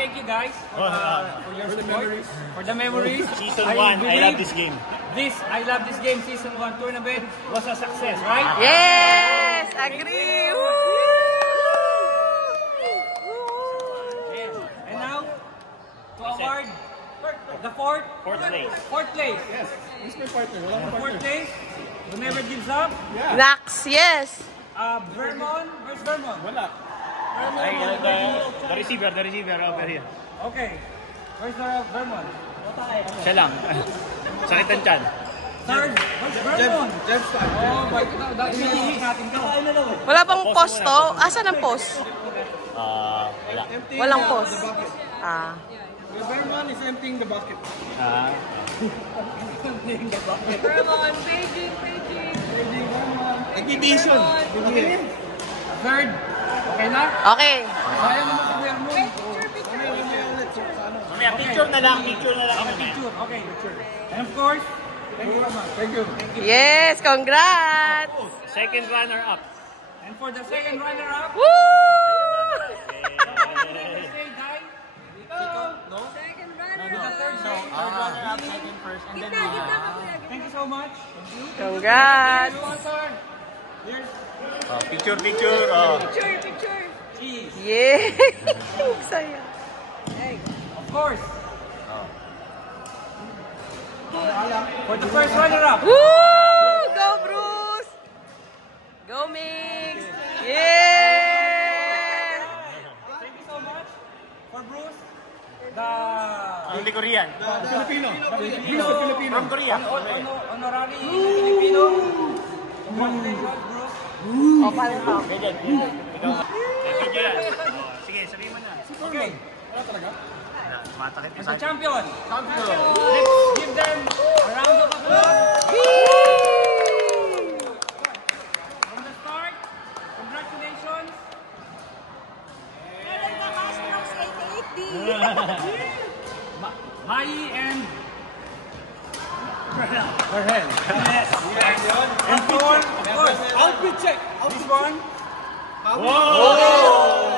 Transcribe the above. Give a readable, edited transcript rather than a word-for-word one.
thank you guys for your support, for the memories. Season 1, I love this game. I love this game. Season 1 tournament was a success, right? Yes, agree. Yes. And now to award the fourth place. Yes. This is my partner. The fourth place. Who never gives up. Yeah. Nax, yes. Vermont. Where's Vermont? Wala. The receiver over here. Okay. Where's the Vermont? Siya lang. Sakit ang tiyan. Third. Where's Vermont? Oh my God. Hinihingi natin to. Wala bang post to? Asan ang post? Wala. Walang post. The Vermont is emptying the bucket. Vermont, Beijing. Exhibition. Third. Okay na? Okay. Sayang naman si Vermont. Mamaya, picture na lang. Picture. Okay. And of course, thank you very much. Thank you. Yes, congrats. Second runner-up. And for the second runner-up, Woo! say hi. No? Second The runner. third runner-up, second first, and then thank you so much. Congrats. Sponsor. Here's Picture. Picture. cheese. Yeah. Saya. Of course. For the first runner-up. Woo! Go Bruce! Go Mix! Yeah! Thank you so much for Bruce. The Hindi Korean. Filipino. From Korea. honorary Filipino. Congratulations, Bruce. Video yan. Sige, sabihin mo na. Okay. Matakit And the champion. Let's give them a round of applause. From the start, congratulations. Mai and Rahel. And four, of course. Outfit check. This one. Whoa!